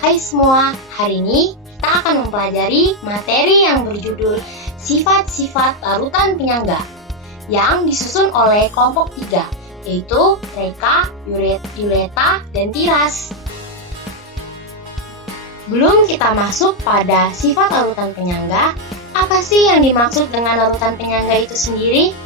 Hai semua, hari ini kita akan mempelajari materi yang berjudul Sifat-sifat larutan penyangga yang disusun oleh kelompok 3, yaitu reka, uretra, dan tiras. Sebelum kita masuk pada sifat larutan penyangga, apa sih yang dimaksud dengan larutan penyangga itu sendiri?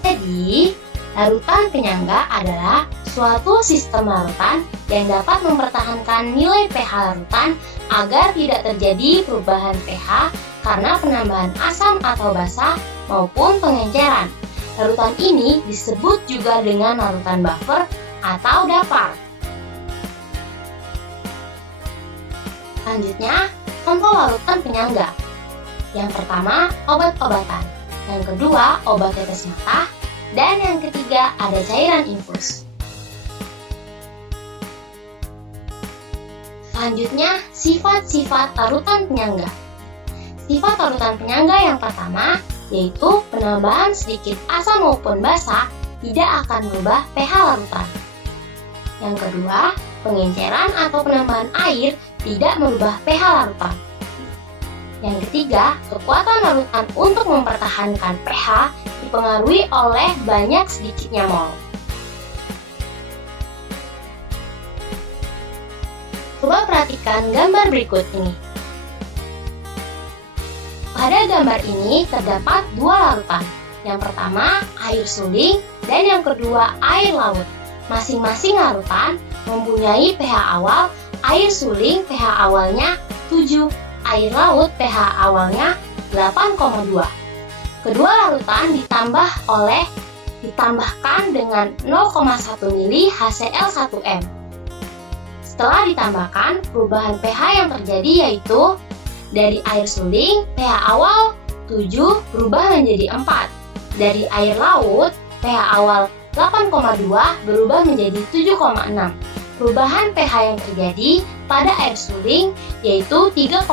Jadi, larutan penyangga adalah suatu sistem larutan yang dapat mempertahankan nilai pH larutan agar tidak terjadi perubahan pH karena penambahan asam atau basa maupun pengenceran. Larutan ini disebut juga dengan larutan buffer atau dapar. Selanjutnya, contoh larutan penyangga. Yang pertama, obat-obatan. Yang kedua, obat tetes mata. Dan yang ketiga, ada cairan infus. Selanjutnya, sifat-sifat larutan penyangga. Sifat larutan penyangga yang pertama, yaitu penambahan sedikit asam maupun basa tidak akan merubah pH larutan. Yang kedua, pengenceran atau penambahan air tidak merubah pH larutan. Yang ketiga, kekuatan larutan untuk mempertahankan pH dipengaruhi oleh banyak sedikitnya mol. Coba perhatikan gambar berikut ini. Pada gambar ini terdapat dua larutan. Yang pertama, air suling, dan yang kedua, air laut. Masing-masing larutan mempunyai pH awal. Air suling pH awalnya 7, air laut pH awalnya 8,2. Kedua larutan ditambahkan dengan 0,1 mili HCl1M. Setelah ditambahkan, perubahan pH yang terjadi yaitu dari air suling pH awal 7 berubah menjadi 4. Dari air laut pH awal 8,2 berubah menjadi 7,6. Perubahan pH yang terjadi pada air suling yaitu 3,0.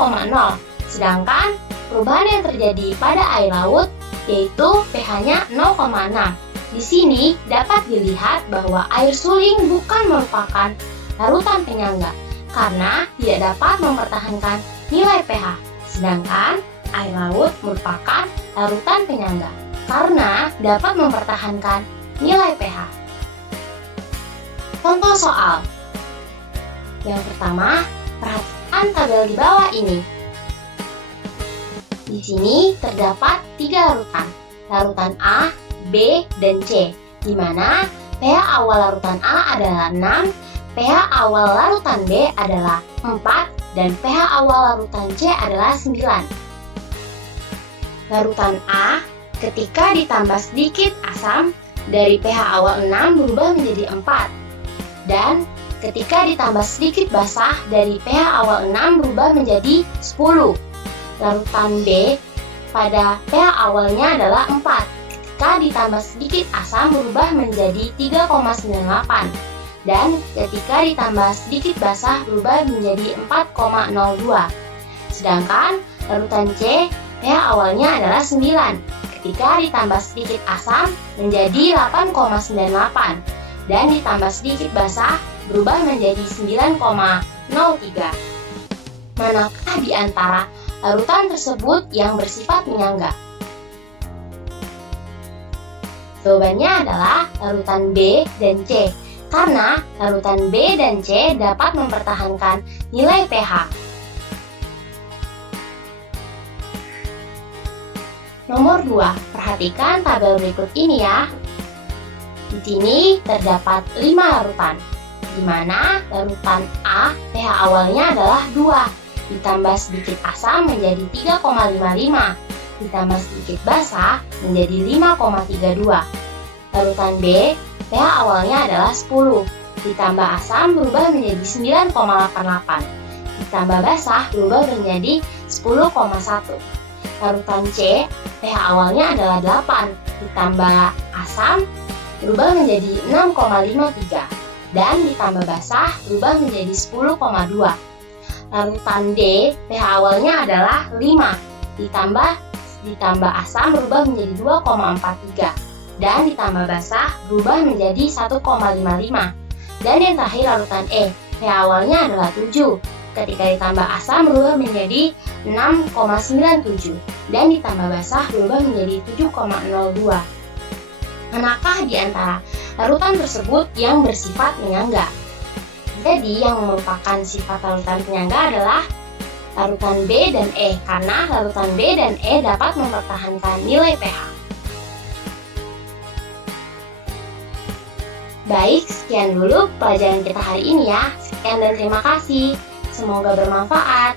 Sedangkan perubahan yang terjadi pada air laut yaitu pH-nya 0,6. Di sini dapat dilihat bahwa air suling bukan merupakan larutan penyangga karena tidak dapat mempertahankan nilai pH. Sedangkan air laut merupakan larutan penyangga karena dapat mempertahankan nilai pH. Contoh soal. Yang pertama, perhatikan tabel di bawah ini. Di sini terdapat 3 larutan, larutan A, B, dan C, di mana pH awal larutan A adalah 6, pH awal larutan B adalah 4, dan pH awal larutan C adalah 9. Larutan A, ketika ditambah sedikit asam, dari pH awal 6 berubah menjadi 4, dan ketika ditambah sedikit basah, dari pH awal 6 berubah menjadi 10. Larutan B pada pH awalnya adalah 4. Ketika ditambah sedikit asam berubah menjadi 3,98. Dan ketika ditambah sedikit basah berubah menjadi 4,02. Sedangkan larutan C pH awalnya adalah 9. Ketika ditambah sedikit asam menjadi 8,98. Dan ditambah sedikit basah berubah menjadi 9,03. Manakah di antara larutan tersebut yang bersifat penyangga? Jawabannya adalah larutan B dan C, karena larutan B dan C dapat mempertahankan nilai pH. Nomor 2, perhatikan tabel berikut ini ya. Di sini terdapat 5 larutan, di mana larutan A pH awalnya adalah 2, ditambah sedikit asam menjadi 3,55, ditambah sedikit basah menjadi 5,32. Larutan B pH awalnya adalah 10, ditambah asam berubah menjadi 9,88, ditambah basah berubah menjadi 10,1. Larutan C pH awalnya adalah 8, ditambah asam berubah menjadi 6,53, dan ditambah basah berubah menjadi 10,2. Larutan D pH awalnya adalah 5, ditambah asam berubah menjadi 2,43, dan ditambah basah berubah menjadi 1,55. Dan yang terakhir larutan E, pH awalnya adalah 7, ketika ditambah asam berubah menjadi 6,97 dan ditambah basah berubah menjadi 7,02. Manakah di antara larutan tersebut yang bersifat penyangga? Jadi yang merupakan sifat larutan penyangga adalah larutan B dan E, karena larutan B dan E dapat mempertahankan nilai pH. Baik, sekian dulu pelajaran kita hari ini ya. Sekian dan terima kasih. Semoga bermanfaat.